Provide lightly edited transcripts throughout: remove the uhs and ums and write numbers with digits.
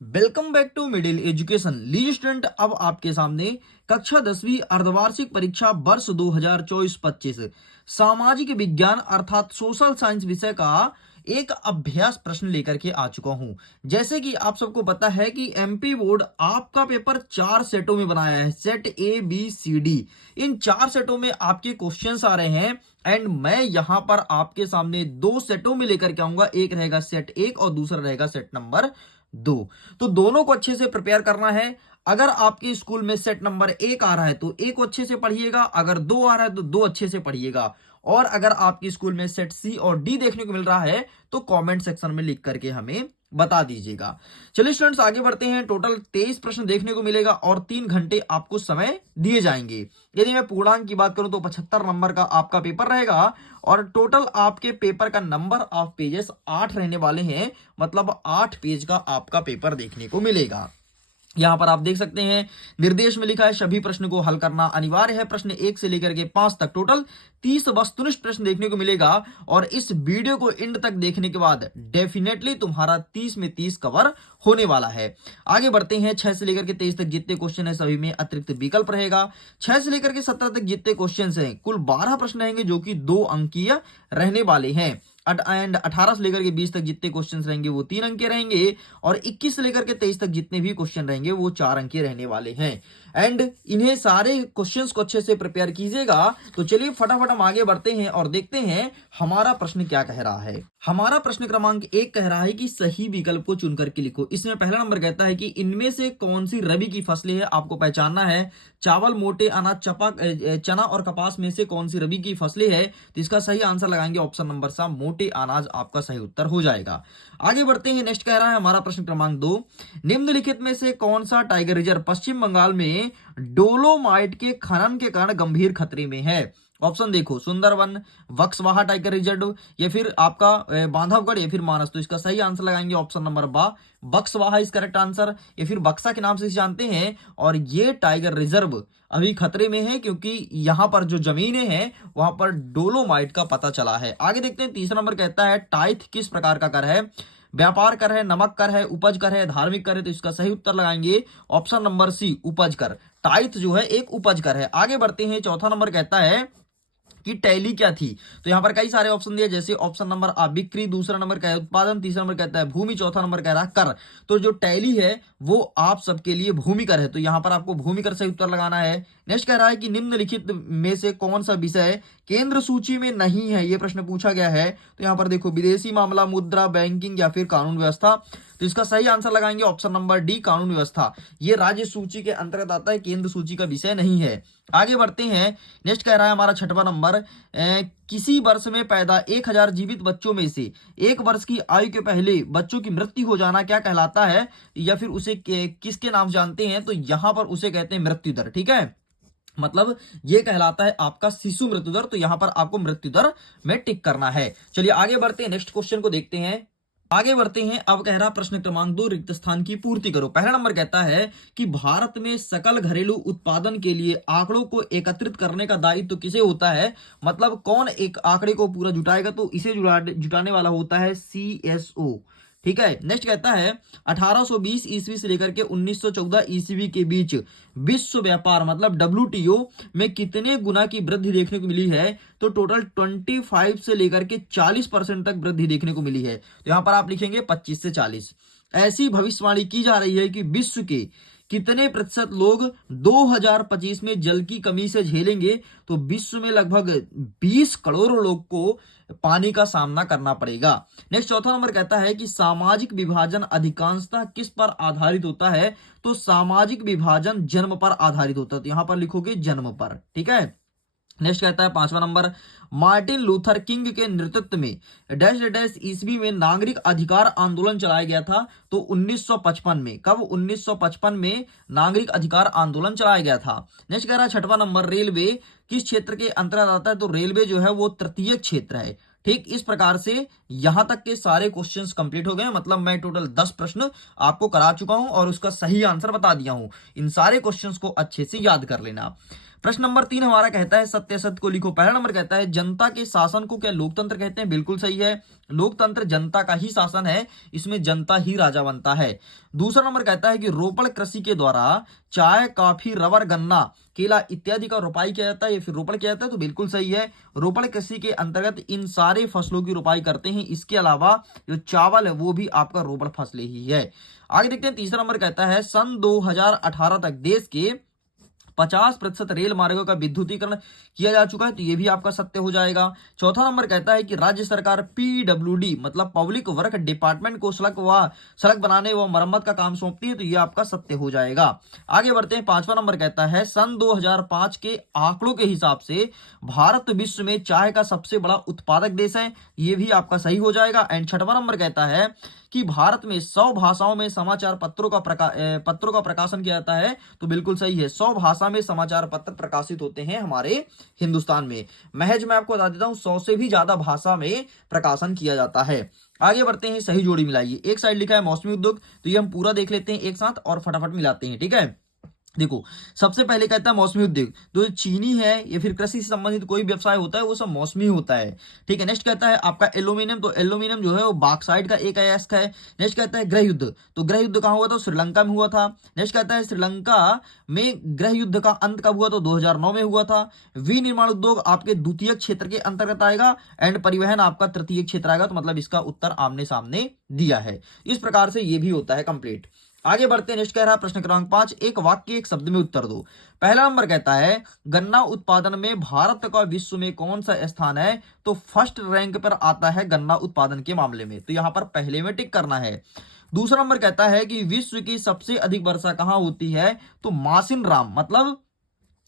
Welcome back to middle education. लीजिए student, अब आपके सामने कक्षा 10वीं अर्धवार्षिक परीक्षा वर्ष 2024-25 सामाजिक विज्ञान अर्थात सोशल साइंस विषय का एक अभ्यास प्रश्न लेकर के आ चुका हूं। जैसे कि आप सबको पता है कि एमपी बोर्ड आपका पेपर 4 सेटों में बनाया है, set A B C D. इन 4 सेटों में आपके क्वेश्चंस आ रहे हैं एंड मैं यहां पर आपके सामने 2 सेटों में लेकर के आऊंगा। एक रहेगा सेट 1 और दूसरा रहेगा सेट नंबर 2। तो दोनों को अच्छे से प्रिपेयर करना है। अगर आपके स्कूल में सेट नंबर 1 आ रहा है तो 1 को अच्छे से पढ़िएगा, अगर 2 आ रहा है तो 2 अच्छे से पढ़िएगा, और अगर आपके स्कूल में सेट सी और डी देखने को मिल रहा है तो कमेंट सेक्शन में लिख करके हमें बता दीजिएगा। चलिए स्टूडेंट्स, आगे बढ़ते हैं। टोटल 23 प्रश्न देखने को मिलेगा और 3 घंटे आपको समय दिए जाएंगे। यदि मैं पूर्णांक की बात करूं तो 75 नंबर का आपका पेपर रहेगा और टोटल आपके पेपर का नंबर ऑफ पेजेस 8 रहने वाले हैं, मतलब 8 पेज का आपका पेपर देखने को मिलेगा। यहां पर आप देख सकते हैं निर्देश में लिखा है सभी प्रश्न को हल करना अनिवार्य है। प्रश्न 1 से लेकर के 5 तक टोटल 30 वस्तुनिष्ठ प्रश्न देखने को मिलेगा और इस वीडियो को एंड तक देखने के बाद डेफिनेटली तुम्हारा 30 में 30 कवर होने वाला है। आगे बढ़ते हैं। 6 से लेकर के 23 तक जितने क्वेश्चन है सभी में अतिरिक्त विकल्प रहेगा। 6 से लेकर के 17 तक जितने क्वेश्चन हैं कुल 12 प्रश्न रहेंगे जो कि 2 अंकीय रहने वाले हैं। एंड 18 से लेकर के 20 तक जितने क्वेश्चन रहेंगे वो 3 अंक के रहेंगे और 21 से लेकर के 23 तक जितने भी क्वेश्चन रहेंगे वो 4 अंक के रहने वाले हैं। एंड इन्हें सारे क्वेश्चंस को अच्छे से प्रिपेयर कीजिएगा। तो चलिए फटाफट हम आगे बढ़ते हैं और देखते हैं हमारा प्रश्न क्या कह रहा है। हमारा प्रश्न क्रमांक 1 कह रहा है कि सही विकल्प को चुन करके लिखो। इसमें पहला नंबर कहता है कि इनमें से कौन सी रबी की फसलें है, आपको पहचानना है। चावल, मोटे अनाज, चना और कपास में से कौन सी रबी की फसलें है, तो इसका सही आंसर लगाएंगे ऑप्शन नंबर सा मोटे अनाज आपका सही उत्तर हो जाएगा। आगे बढ़ते हैं। नेक्स्ट कह रहा है हमारा प्रश्न क्रमांक 2, निम्नलिखित में से कौन सा टाइगर रिजर्व पश्चिम बंगाल में डोलोमाइट के खनन के कारण गंभीर खतरे में है। ऑप्शन देखो, सुंदरवन, वक्सवाहा टाइगर रिजर्व, या फिर आपका बांधवगढ़, या फिर मानस। तो इसका सही आंसर लगाएंगे ऑप्शन नंबर बा, बक्सवाहा इस करेक्ट आंसर, या फिर बक्सा के नाम से जानते हैं। और ये टाइगर रिजर्व अभी खतरे में है क्योंकि यहां पर जो जमीनें हैं वहां पर डोलोमाइट का पता चला है। आगे देखते हैं। तीसरा नंबर कहता है टाइथ किस प्रकार का कर है, व्यापार कर है, नमक कर है, उपज कर है, धार्मिक कर है। तो इसका सही उत्तर लगाएंगे ऑप्शन नंबर सी, उपज कर। टाइथ जो है एक उपज कर है। आगे बढ़ते हैं। चौथा नंबर कहता है कि टैली क्या थी, तो यहां पर कई सारे ऑप्शन दिए, जैसे ऑप्शन नंबर आ बिक्री, दूसरा नंबर क्या है उत्पादन, तीसरा नंबर कहता है भूमि, चौथा नंबर कह रहा है कर। तो जो टैली है वो आप सबके लिए भूमि कर है, तो यहां पर आपको भूमि कर सही उत्तर लगाना है। नेक्स्ट कह रहा है कि निम्नलिखित में से कौन सा विषय केंद्र सूची में नहीं है, ये प्रश्न पूछा गया है। तो यहां पर देखो, विदेशी मामला, मुद्रा, बैंकिंग या फिर कानून व्यवस्था। तो इसका सही आंसर लगाएंगे ऑप्शन नंबर डी, कानून व्यवस्था। ये राज्य सूची के अंतर्गत आता है, केंद्र सूची का विषय नहीं है। आगे बढ़ते हैं। नेक्स्ट कह रहा है हमारा छठवां नंबर, किसी वर्ष में पैदा 1000 जीवित बच्चों में से 1 वर्ष की आयु के पहले बच्चों की मृत्यु हो जाना क्या कहलाता है, या फिर उसे किसके नाम जानते हैं, तो यहां पर उसे कहते हैं मृत्यु दर। ठीक है, मतलब ये कहलाता है आपका शिशु मृत्यु दर। तो यहां पर आपको मृत्यु दर में टिक करना है। चलिए आगे बढ़ते हैं, नेक्स्ट क्वेश्चन को देखते हैं। आगे बढ़ते हैं। अब कह रहा प्रश्न क्रमांक 2, रिक्त स्थान की पूर्ति करो। पहला नंबर कहता है कि भारत में सकल घरेलू उत्पादन के लिए आंकड़ों को एकत्रित करने का दायित्व तो किसे होता है, मतलब कौन एक आंकड़े को पूरा जुटाएगा, तो इसे जुटाने वाला होता है सीएसओ। ठीक है। नेक्स्ट कहता है 1820 ईस्वी से लेकर के 1914 ईस्वी के बीच विश्व व्यापार मतलब डब्ल्यूटीओ में कितने गुना की वृद्धि देखने को मिली है, तो टोटल 25 से लेकर के 40% तक वृद्धि देखने को मिली है। तो यहां पर आप लिखेंगे 25 से 40। ऐसी भविष्यवाणी की जा रही है कि विश्व के कितने प्रतिशत लोग 2025 में जल की कमी से झेलेंगे, तो विश्व में लगभग 20 करोड़ लोग को पानी का सामना करना पड़ेगा। नेक्स्ट चौथा नंबर कहता है कि सामाजिक विभाजन अधिकांशतः किस पर आधारित होता है, तो सामाजिक विभाजन जन्म पर आधारित होता है। तो यहां पर लिखोगे जन्म पर। ठीक है। नेक्स्ट कहता है पांचवा नंबर, मार्टिन लूथर किंग के नेतृत्व में डैश डैश ईस्वी में नागरिक अधिकार आंदोलन चलाया गया था, तो 1955 में। कब? 1955 में नागरिक अधिकार आंदोलन चलाया गया था। नेक्स्ट कह रहा है छठवां नंबर, रेलवे किस क्षेत्र के अंतर्गत आता है, तो रेलवे जो है वो तृतीय क्षेत्र है। ठीक, इस प्रकार से यहां तक के सारे क्वेश्चंस कंप्लीट हो गए। मतलब मैं टोटल 10 प्रश्न आपको करा चुका हूं और उसका सही आंसर बता दिया हूं। इन सारे क्वेश्चंस को अच्छे से याद कर लेना। प्रश्न नंबर 3 हमारा कहता है सत्य असत्य को लिखो। पहला नंबर कहता है जनता के शासन को क्या लोकतंत्र कहते हैं? बिल्कुल सही है, लोकतंत्र जनता का ही शासन है, इसमें जनता ही राजा बनता है। दूसरा नंबर कहता है कि रोपण कृषि के द्वारा चाय, कॉफी, रबर, गन्ना, केला इत्यादि का रोपाई किया जाता है या फिर रोपण किया जाता है, तो बिल्कुल सही है, रोपण कृषि के अंतर्गत इन सारे फसलों की रोपाई करते हैं। इसके अलावा जो चावल है वो भी आपका रोपण फसलें ही है। आगे देखते हैं, तीसरा नंबर कहता है सन 2018 तक देश के 50% रेल मार्गों का विद्युतीकरण किया जा चुका है, तो ये भी आपका सत्य हो जाएगा। चौथा नंबर कहता है कि राज्य सरकार पीडब्ल्यूडी मतलब पब्लिक वर्क डिपार्टमेंट को सड़क बनाने व मरम्मत का काम सौंपती है, तो ये आपका सत्य हो जाएगा। आगे बढ़ते हैं, पांचवा नंबर कहता है सन 2005 के आंकड़ों के हिसाब से भारत विश्व में चाय का सबसे बड़ा उत्पादक देश है, ये भी आपका सही हो जाएगा। एंड छठवां नंबर कहता है कि भारत में 100 भाषाओं में समाचार पत्रों का प्रकाशन किया जाता है, तो बिल्कुल सही है, 100 भाषा में समाचार पत्र प्रकाशित होते हैं हमारे हिंदुस्तान में। महज मैं आपको बता देता हूं 100 से भी ज्यादा भाषा में प्रकाशन किया जाता है। आगे बढ़ते हैं, सही जोड़ी मिलाइए। एक साइड लिखा है मौसमी उद्योग, तो ये हम पूरा देख लेते हैं एक साथ और फटाफट मिलाते हैं, ठीक है। देखो, सबसे पहले कहता है मौसमी उद्योग, तो चीनी है या फिर कृषि से संबंधित कोई व्यवसाय होता है वो सब मौसमी होता है, ठीक है। नेक्स्ट कहता है आपका एल्यूमिनियम, तो एल्यूमिनियम जो है वो बॉक्साइट का एक अयस्क है। नेक्स्ट कहता है गृह युद्ध, तो गृह युद्ध कहां हुआ था? श्रीलंका में हुआ था। नेक्स्ट कहता है श्रीलंका में गृह युद्ध का अंत कब हुआ? तो 2009 में हुआ था। विनिर्माण उद्योग आपके द्वितीय क्षेत्र के अंतर्गत आएगा एंड परिवहन आपका तृतीय क्षेत्र आएगा, तो मतलब इसका उत्तर आमने सामने दिया है। इस प्रकार से ये भी होता है कंप्लीट। आगे बढ़ते हैं, नेक्स्ट कह रहा है प्रश्न क्रमांक 5, एक वाक्य एक शब्द में उत्तर दो। पहला नंबर कहता है गन्ना उत्पादन में भारत का विश्व में कौन सा स्थान है? तो फर्स्ट रैंक पर आता है गन्ना उत्पादन के मामले में, तो यहां पर पहले में टिक करना है। दूसरा नंबर कहता है कि विश्व की सबसे अधिक वर्षा कहां होती है? तो मासिन राम मतलब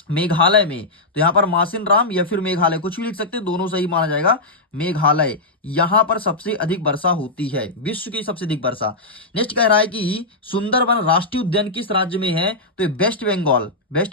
मेघालय में, तो यहां पर मासिन राम या फिर मेघालय कुछ भी लिख सकते हैं, दोनों सही माना जाएगा। मेघालय यहां पर सबसे अधिक वर्षा होती है, विश्व की सबसे अधिक वर्षा। नेक्स्ट कह रहा है कि सुंदरबन राष्ट्रीय उद्यान किस राज्य में है? तो वेस्ट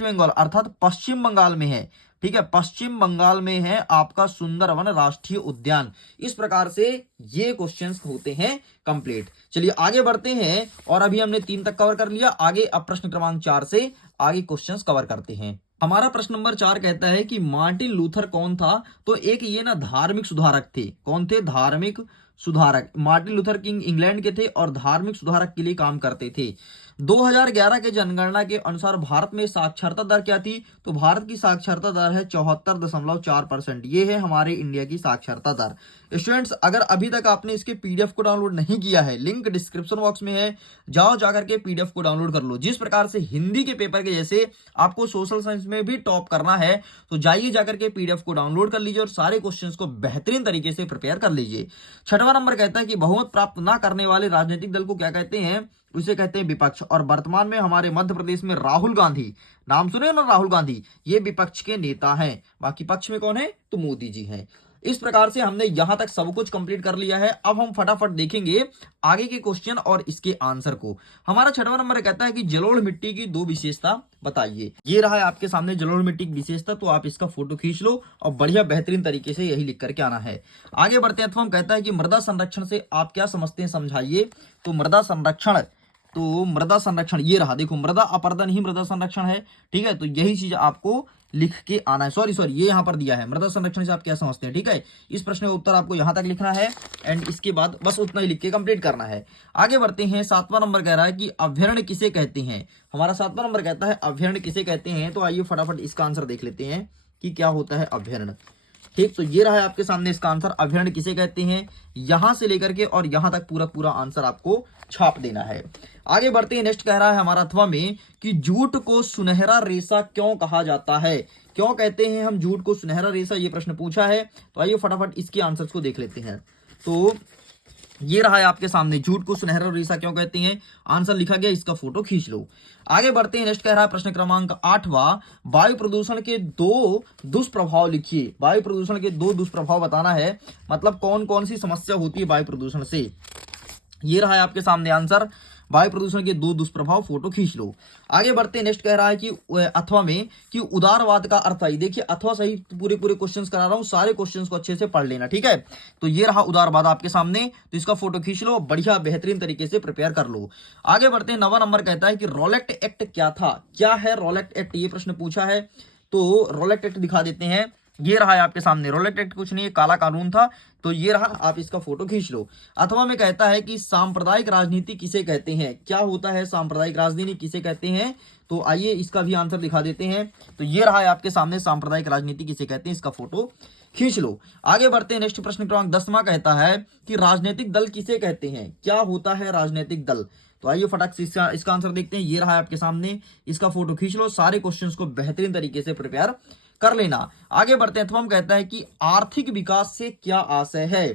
बंगाल अर्थात पश्चिम बंगाल में है, ठीक है, पश्चिम बंगाल में है आपका सुंदरबन राष्ट्रीय उद्यान। इस प्रकार से ये क्वेश्चंस होते हैं कंप्लीट। चलिए आगे बढ़ते हैं, और अभी हमने 3 तक कवर कर लिया। आगे अब प्रश्न क्रमांक 4 से आगे क्वेश्चंस कवर करते हैं। हमारा प्रश्न नंबर 4 कहता है कि मार्टिन लूथर कौन था? तो एक ये ना धार्मिक सुधारक थे। कौन थे? धार्मिक सुधारक। मार्टिन लूथर किंग इंग्लैंड के थे और धार्मिक सुधारक के लिए काम करते थे। 2011 के जनगणना के अनुसार भारत में साक्षरता दर क्या थी? तो भारत की साक्षरता दर है 74.4%। ये है हमारे इंडिया की साक्षरता दर। स्टूडेंट्स, अगर अभी तक आपने इसके पीडीएफ को डाउनलोड नहीं किया है, लिंक डिस्क्रिप्शन बॉक्स में है, जाओ जाकर के पीडीएफ को डाउनलोड कर लो। जिस प्रकार से हिंदी के पेपर के जैसे आपको सोशल साइंस में भी टॉप करना है, तो जाइए जाकर के पीडीएफ को डाउनलोड कर लीजिए और सारे क्वेश्चंस को बेहतरीन तरीके से प्रिपेयर कर लीजिए। छठवां नंबर कहता है कि बहुमत प्राप्त ना करने वाले राजनीतिक दल को क्या कहते हैं? उसे कहते हैं विपक्ष। और वर्तमान में हमारे मध्य प्रदेश में राहुल गांधी, नाम सुने ना, राहुल गांधी, ये विपक्ष के नेता हैं। बाकी पक्ष में कौन है? तो मोदी जी हैं। इस प्रकार से हमने यहां तक सब कुछ कंप्लीट कर लिया है। अब हम फटाफट देखेंगे आगे के क्वेश्चन और इसके आंसर को। हमारा छठवां नंबर कहता है कि जलोढ़ मिट्टी की 2 विशेषता बताइए। ये रहा है आपके सामने जलोढ़ मिट्टी की विशेषता, तो आप इसका फोटो खींच लो और बढ़िया बेहतरीन तरीके से यही लिख करके आना है। आगे बढ़ते हैं, अथवा हम कहता है कि मृदा संरक्षण से आप क्या समझते हैं, समझाइए। तो मृदा संरक्षण ये रहा, देखो, मृदा अपरदन ही मृदा संरक्षण है, ठीक है। तो यही चीज आपको लिख के आना है। सॉरी ये यहां पर दिया है, मृदा संरक्षण से आप क्या समझते हैं, ठीक है। इस प्रश्न का उत्तर आपको यहां तक लिखना है एंड इसके बाद बस उतना ही लिख के कंप्लीट करना है। आगे बढ़ते हैं, 7वां नंबर कह रहा है कि अभ्यारण्य किसे कहते हैं। हमारा 7वां नंबर कहता है अभ्यारण्य किसे कहते हैं। तो आइए फटाफट इसका आंसर देख लेते हैं कि क्या होता है अभ्यारण्य। ठीक, तो ये रहा है आपके सामने इसका आंसर, अभ्यारण्य किसे कहते हैं। यहां से लेकर के और यहां तक पूरा आंसर आपको छाप देना है। आगे बढ़ते हैं, नेक्स्ट कह रहा है हमारा अथवा में कि जूट को सुनहरा रेशा क्यों कहा जाता है। क्यों कहते हैं हम जूट को सुनहरा रेशा, ये प्रश्न पूछा है। तो आइए फटाफट इसके आंसर्स को देख लेते हैं। तो ये रहा है आपके सामने, जूट को सुनहरा रेशा क्यों कहते हैं, आंसर लिखा गया, इसका फोटो खींच लो। आगे बढ़ते हैं, नेक्स्ट कह रहा है प्रश्न क्रमांक 8वां, वायु प्रदूषण के 2 दुष्प्रभाव लिखिए। वायु प्रदूषण के 2 दुष्प्रभाव बताना है, मतलब कौन कौन सी समस्या होती है वायु प्रदूषण से। ये रहा है आपके सामने आंसर, वायु प्रदूषण के 2 दुष्प्रभाव, फोटो खींच लो। आगे बढ़ते हैं, नेक्स्ट कह रहा है कि अथवा में कि उदारवाद का अर्थ है। देखिए अथवा सही पूरे क्वेश्चंस करा रहा हूं, सारे क्वेश्चंस को अच्छे से पढ़ लेना, ठीक है। तो ये रहा उदारवाद आपके सामने, तो इसका फोटो खींच लो, बढ़िया बेहतरीन तरीके से प्रिपेयर कर लो। आगे बढ़ते हैं, 9वां नंबर कहता है कि रॉलेट एक्ट क्या था। क्या है रॉलेट एक्ट, ये प्रश्न पूछा है। तो रोलेट एक्ट दिखा देते हैं। ये रहा है आपके सामने रोलेट एक्ट, कुछ नहीं, काला कानून था। तो ये रहा, आप इसका फोटो खींच लो। अथवा में कहता है कि सांप्रदायिक राजनीति किसे कहते हैं। क्या होता है सांप्रदायिक राजनीति किसे कहते हैं? तो आइए इसका भी आंसर दिखा देते हैं। तो ये रहा है आपके सामने सांप्रदायिक राजनीति किसे कहते हैं, इसका फोटो खींच लो। आगे बढ़ते हैं। नेक्स्ट प्रश्न क्रमांक 10वां कहता है कि राजनीतिक दल किसे कहते हैं। क्या होता है राजनीतिक दल? तो आइए फटाक से इसका आंसर देखते हैं। ये रहा है आपके सामने, इसका फोटो खींच लो। सारे क्वेश्चंस को बेहतरीन तरीके से प्रिपेयर कर लेना। आगे बढ़ते हैं। अथवा कहता है कि आर्थिक विकास से क्या आशय है।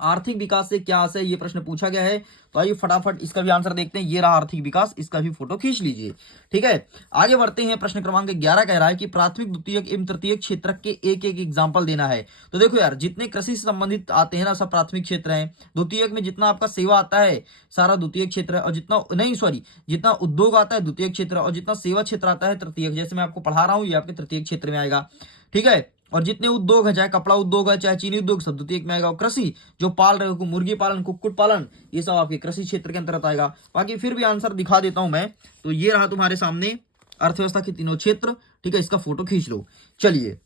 आर्थिक विकास से क्या आशय, ये प्रश्न पूछा गया है। तो आइए फटाफट इसका भी आंसर देखते हैं। ये रहा आर्थिक विकास, इसका भी फोटो खींच लीजिए। ठीक है, आगे बढ़ते हैं। प्रश्न क्रमांक 11 कह रहा है कि प्राथमिक, द्वितीयक एवं तृतीयक क्षेत्र के एक एक एग्जाम्पल देना है। तो देखो यार, जितने कृषि से संबंधित आते हैं ना, सब प्राथमिक क्षेत्र हैं। द्वितीयक में जितना आपका सेवा आता है सारा द्वितीय क्षेत्र है, और जितना उद्योग आता है द्वितीय क्षेत्र, और जितना सेवा क्षेत्र आता है तृतीयक। जैसे मैं आपको पढ़ा रहा हूँ, ये आपके तृतीय क्षेत्र में आएगा। ठीक है, और जितने उद्योग है, चाहे कपड़ा उद्योग है, चाहे चीनी उद्योग, सब द्वितीय में आएगा। और कृषि जो पाल रहे हो, मुर्गी पालन, कुक्कुट पालन, ये सब आपके कृषि क्षेत्र के अंतर्गत आएगा। बाकी फिर भी आंसर दिखा देता हूं मैं। तो ये रहा तुम्हारे सामने अर्थव्यवस्था के तीनों क्षेत्र। ठीक है, इसका फोटो खींच लो। चलिए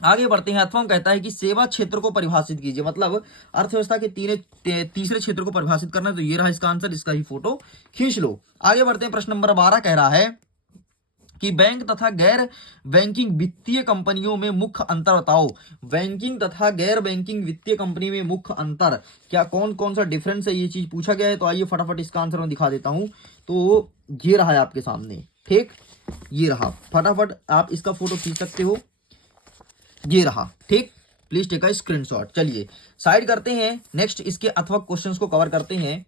आगे बढ़ते हैं। अथवा कहता है कि सेवा क्षेत्र को परिभाषित कीजिए, मतलब अर्थव्यवस्था के तीसरे क्षेत्र को परिभाषित करना है। तो ये रहा इसका आंसर, इसका ही फोटो खींच लो। आगे बढ़ते हैं। प्रश्न नंबर 12 कह रहा है कि बैंक तथा गैर बैंकिंग वित्तीय कंपनियों में मुख्य अंतर बताओ। बैंकिंग तथा गैर बैंकिंग वित्तीय कंपनी में मुख्य अंतर क्या, कौन कौन सा डिफरेंस है, ये चीज पूछा गया है। तो आइए फटाफट इसका आंसर मैं दिखा देता हूं। तो ये रहा है आपके सामने। ठीक, ये रहा, फटाफट आप इसका फोटो खींच सकते हो। ये रहा। ठीक, प्लीज टेक अ स्क्रीनशॉट। चलिए साइड करते हैं। नेक्स्ट इसके अथवा क्वेश्चंस को कवर करते हैं।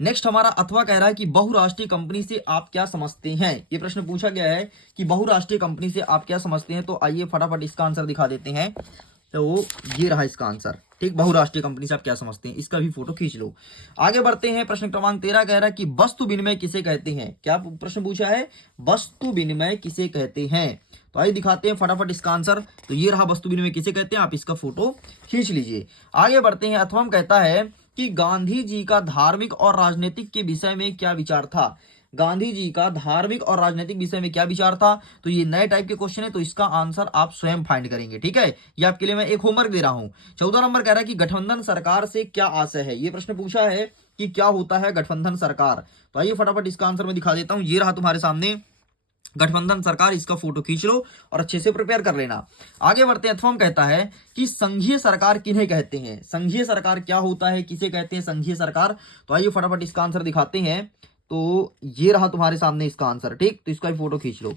नेक्स्ट हमारा अथवा कह रहा है कि बहुराष्ट्रीय कंपनी से आप क्या समझते हैं। ये प्रश्न पूछा गया है कि बहुराष्ट्रीय कंपनी से आप क्या समझते हैं। तो आइए फटाफट इसका आंसर दिखा देते हैं। तो ये रहा इसका आंसर। ठीक, बहुराष्ट्रीय कंपनी से आप क्या समझते हैं, इसका भी फोटो खींच लो। आगे बढ़ते हैं। प्रश्न क्रमांक 13 कह रहा है कि वस्तु विनिमय किसे कहते हैं। क्या प्रश्न पूछा है, वस्तु विनिमय किसे कहते हैं। तो आइए दिखाते हैं फटाफट इसका आंसर। तो ये रहा वस्तु विनिमय किसे कहते हैं, आप इसका फोटो खींच लीजिए। आगे बढ़ते हैं। अथवा कहता है कि गांधी जी का धार्मिक और राजनीतिक के विषय में क्या विचार था। गांधी जी का धार्मिक और राजनीतिक विषय में क्या विचार था। तो ये नए टाइप के क्वेश्चन है, तो इसका आंसर आप स्वयं फाइंड करेंगे। ठीक है, ये आपके लिए मैं एक होमवर्क दे रहा हूं। 14 नंबर कह रहा है कि गठबंधन सरकार से क्या आशय है। ये प्रश्न पूछा है कि क्या होता है गठबंधन सरकार। तो आइए फटाफट इसका आंसर मैं दिखा देता हूं। ये रहा तुम्हारे सामने गठबंधन सरकार, इसका फोटो खींच लो और अच्छे से प्रिपेयर कर लेना। आगे बढ़ते हैं। अथवा कहता है कि संघीय सरकार किन्हें कहते हैं। संघीय सरकार क्या होता है, किसे कहते हैं संघीय सरकार। तो आइए फटाफट इसका आंसर दिखाते हैं। तो ये रहा तुम्हारे सामने इसका आंसर। ठीक, तो इसका भी फोटो खींच लो।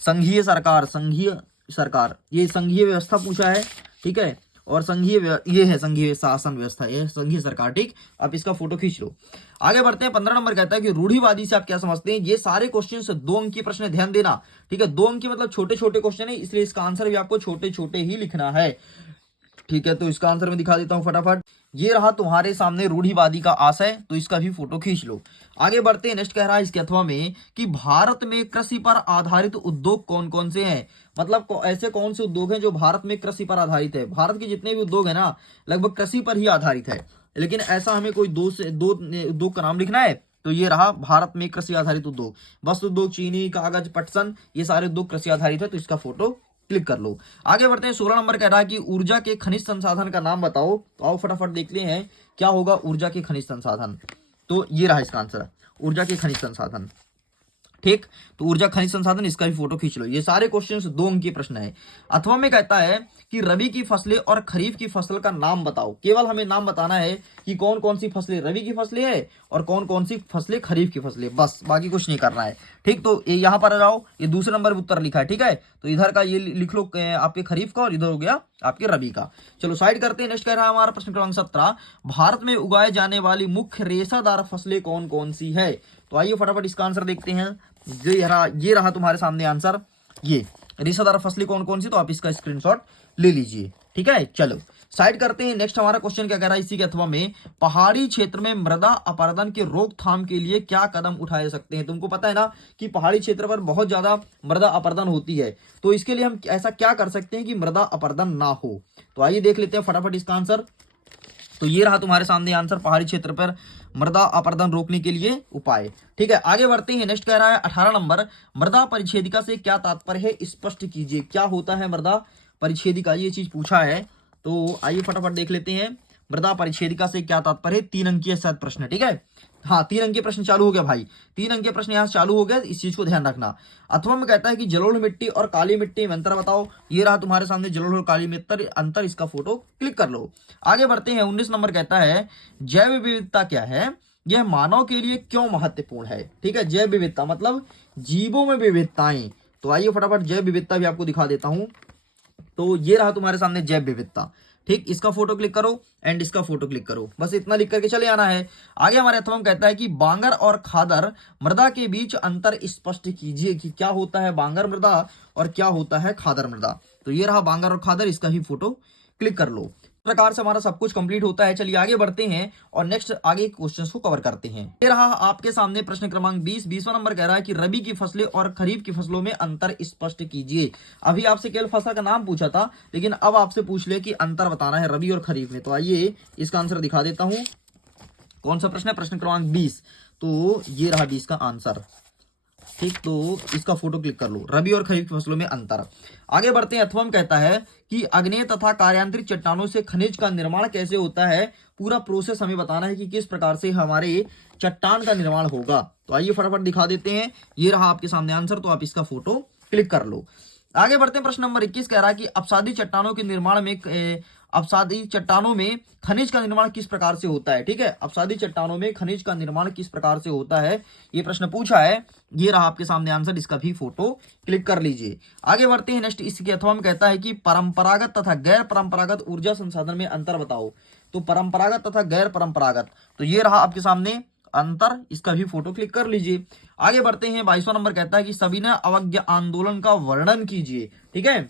संघीय सरकार, संघीय सरकार, ये संघीय व्यवस्था पूछा है। ठीक है, और ये है संघीय शासन व्यवस्था, ये संघीय सरकार। ठीक, आप इसका फोटो खींच लो। आगे बढ़ते हैं। 15 नंबर कहता है कि रूढ़िवादी से आप क्या समझते हैं। ये सारे क्वेश्चन से 2 अंक के प्रश्न, ध्यान देना। ठीक है, 2 अंक के मतलब छोटे छोटे क्वेश्चन है, इसलिए इसका आंसर भी आपको छोटे छोटे ही लिखना है। ठीक है, तो इसका आंसर मैं दिखा देता हूं फटाफट। ये रहा तुम्हारे सामने रूढ़िवादी का आशय, तो इसका भी फोटो खींच लो। आगे बढ़ते हैं। नेक्स्ट कह रहा है इसके अथवा में कि भारत में कृषि पर आधारित उद्योग कौन कौन से हैं। मतलब ऐसे कौन से उद्योग हैं जो भारत में कृषि पर आधारित है। भारत के जितने भी उद्योग है ना, लगभग कृषि पर ही आधारित है। लेकिन ऐसा हमें कोई दो उद्योग का नाम लिखना है। तो ये रहा भारत में कृषि आधारित उद्योग, वस्त्र उद्योग, चीनी, कागज, पटसन, ये सारे उद्योग कृषि आधारित है। तो इसका फोटो क्लिक कर लो। आगे बढ़ते हैं। 16 नंबर कह रहा है कि ऊर्जा के खनिज संसाधन का नाम बताओ। तो आओ फटाफट देखते हैं क्या होगा ऊर्जा के खनिज संसाधन। तो ये रहा इसका आंसर, ऊर्जा के खनिज संसाधन। ठीक, तो ऊर्जा खनिज संसाधन, इसका भी फोटो खींच लो। ये सारे क्वेश्चंस 2 अंक के प्रश्न है। अथवा में कहता है कि रबी की फसलें और खरीफ की फसल का नाम बताओ। केवल हमें नाम बताना है कि कौन कौन सी फसलें रबी की फसलें है और कौन कौन सी फसलें खरीफ की फसलें, बस, बाकी कुछ नहीं करना है। ठीक, तो ये यहाँ पर आ जाओ। ये दूसरे नंबर पर उत्तर लिखा है। ठीक है, तो इधर का ये लिख लो आपके खरीफ का, और इधर हो गया आपके रबी का। चलो साइड करते हैं। नेक्स्ट कह रहा है हमारा प्रश्न क्रमांक 17, भारत में उगाए जाने वाली मुख्य रेशादार फसलें कौन कौन सी है। तो आइए फटाफट इसका आंसर देखते हैं। ये रहा तुम्हारे सामने आंसर। ये रेशादार फसलें कौन कौन सी, तो आप इसका स्क्रीनशॉट ले लीजिए। ठीक है, चलो साइड करते हैं। नेक्स्ट हमारा क्वेश्चन क्या कह रहा है इसी के अथवा में, पहाड़ी क्षेत्र में मृदा अपरदन के रोकथाम के लिए क्या कदम उठाए जा सकते हैं। तुमको पता है ना कि पहाड़ी क्षेत्र पर बहुत ज्यादा मृदा अपरदन होती है, तो इसके लिए हम ऐसा क्या कर सकते हैं कि मृदा अपरदन ना हो। तो आइए देख लेते हैं फटाफट इसका आंसर। तो ये रहा तुम्हारे सामने आंसर, पहाड़ी क्षेत्र पर मृदा अपरदन रोकने के लिए उपाय। ठीक है, आगे बढ़ते हैं। नेक्स्ट कह रहा है 18 नंबर, मृदा परिच्छेदिका से क्या तात्पर्य है, स्पष्ट कीजिए। क्या होता है मृदा परिच्छेदिका, ये चीज पूछा है। तो आइए फटाफट देख लेते हैं, मृदा परिच्छेदिका से क्या तात्पर्य है। 3 अंकीय शायद प्रश्न है। ठीक है, हाँ 3 अंकीय प्रश्न चालू हो गया भाई, 3 अंकीय प्रश्न यहाँ से चालू हो गया, इस चीज को ध्यान रखना। अथवा में कहता है कि जलोढ़ मिट्टी और काली मिट्टी में अंतर बताओ। ये रहा तुम्हारे सामने जलोढ़ और काली मिट्टी अंतर, इसका फोटो क्लिक कर लो। आगे बढ़ते हैं। 19 नंबर कहता है जैव विविधता क्या है, यह मानव के लिए क्यों महत्वपूर्ण है। ठीक है, जैव विविधता मतलब जीवों में विविधताएं। तो आइए फटाफट जैव विविधता भी आपको दिखा देता हूं। तो ये रहा तुम्हारे सामने जैव विविधता। ठीक, इसका फोटो क्लिक करो एंड इसका फोटो क्लिक करो, बस इतना लिख करके चले आना है। आगे हमारे अथवा कहता है कि बांगर और खादर मृदा के बीच अंतर स्पष्ट कीजिए, कि क्या होता है बांगर मृदा और क्या होता है खादर मृदा। तो ये रहा बांगर और खादर, इसका ही फोटो क्लिक कर लो। इस प्रकार से हमारा सब कुछ कंप्लीट होता है। चलिए आगे बढ़ते हैं और नेक्स्ट आगे क्वेश्चंस को कवर करते हैं। ये रहा आपके सामने प्रश्न क्रमांक 20वां नंबर कह रहा है कि रबी की फसलें और खरीफ की फसलों में अंतर स्पष्ट कीजिए। अभी आपसे केवल फसल का नाम पूछा था, लेकिन अब आपसे पूछ ले कि अंतर बताना है रबी और खरीफ में। तो आइए इसका आंसर दिखा देता हूं। कौन सा प्रश्न है, प्रश्न क्रमांक 20। तो ये रहा 20 का आंसर। ठीक, तो इसका फोटो क्लिक कर लो, रबी और खरीफ की फसलों में अंतर। आगे बढ़ते हैं। अथवा कहता है कि अग्नेय तथा कार्यांतरित चट्टानों से खनिज का निर्माण कैसे होता है, पूरा प्रोसेस हमें बताना है कि किस प्रकार से हमारे चट्टान का निर्माण होगा। तो आइए फटाफट दिखा देते हैं। ये रहा आपके सामने आंसर, तो आप इसका फोटो क्लिक कर लो। आगे बढ़ते हैं। प्रश्न नंबर 21 कह रहा है कि अपसादी चट्टानों के निर्माण में अपसादी चट्टानों में खनिज का निर्माण किस प्रकार से होता है। ठीक है, अपसादी चट्टानों में खनिज का निर्माण किस प्रकार से होता है, ये प्रश्न पूछा है। ये रहा आपके सामने आंसर, इसका भी फोटो क्लिक कर लीजिए। आगे बढ़ते हैं। नेक्स्ट इसके अथवा में कहता है कि परंपरागत तथा गैर परंपरागत ऊर्जा संसाधन में अंतर बताओ। तो परंपरागत तथा गैर परंपरागत, तो ये रहा आपके सामने अंतर, इसका भी फोटो क्लिक कर लीजिए। आगे बढ़ते हैं। 22वां नंबर कहता है कि सविनय अवज्ञा आंदोलन का वर्णन कीजिए। ठीक है,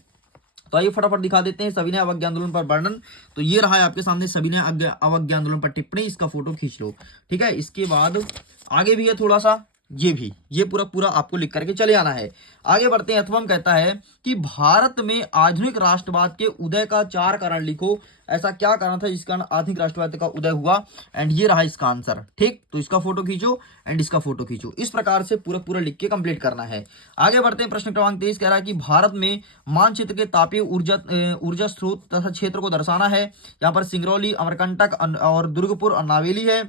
तो आइए फटाफट दिखा देते हैं सविनय अवज्ञा आंदोलन पर वर्णन। तो ये रहा है आपके सामने सविनय अवज्ञा आंदोलन पर टिप्पणी, इसका फोटो खींच लो। ठीक है, इसके बाद आगे भी है थोड़ा सा, ये पूरा आपको लिख करके चले आना है। आगे बढ़ते हैं। अथवा कहता है कि भारत में आधुनिक राष्ट्रवाद के उदय का 4 कारण लिखो। ऐसा क्या कारण था जिस कारण आधुनिक राष्ट्रवाद का उदय हुआ, एंड ये रहा इसका आंसर। ठीक, तो इसका फोटो खींचो एंड इसका फोटो खींचो, इस प्रकार से पूरा लिख के कंप्लीट करना है। आगे बढ़ते हैं। प्रश्न क्रमांक 23 कह रहा है कि भारत में मानचित्र के तापीय ऊर्जा स्रोत तथा क्षेत्र को दर्शाना है। यहाँ पर सिंगरौली, अमरकंटक और दुर्गपुर और नावेली है।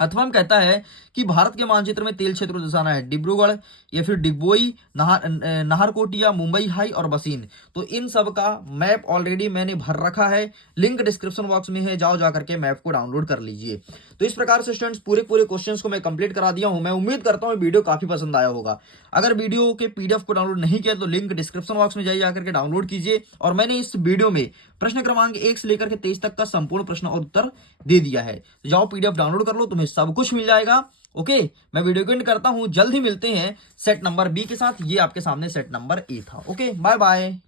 अथवा कहता है कि भारत के मानचित्र में तेल क्षेत्र को दर्शाना है, डिब्रूगढ़ या फिर डिगबोई, नाहरकोटिया, मुंबई हाई और बसीन। तो इन सब का मैप ऑलरेडी मैंने भर रखा है, लिंक डिस्क्रिप्शन बॉक्स में है, जाओ जाकर के मैप को डाउनलोड कर लीजिए। तो इस प्रकार से स्टूडेंट्स पूरे क्वेश्चंस को मैं कंप्लीट करा दिया हूं। मैं उम्मीद करता हूं वीडियो काफी पसंद आया होगा। अगर वीडियो के पीडीएफ को डाउनलोड नहीं किया तो लिंक डिस्क्रिप्शन बॉक्स में जाइए, जाकर के डाउनलोड कीजिए। और मैंने इस वीडियो में प्रश्न क्रमांक 1 से लेकर के 23 तक का संपूर्ण प्रश्न और उत्तर दे दिया है। तो जाओ पीडीएफ डाउनलोड कर लो, तुम्हें सब कुछ मिल जाएगा। ओके, मैं वीडियो को एंड करता हूं, जल्द ही मिलते हैं सेट नंबर बी के साथ। ये आपके सामने सेट नंबर ए था। Okay, bye bye.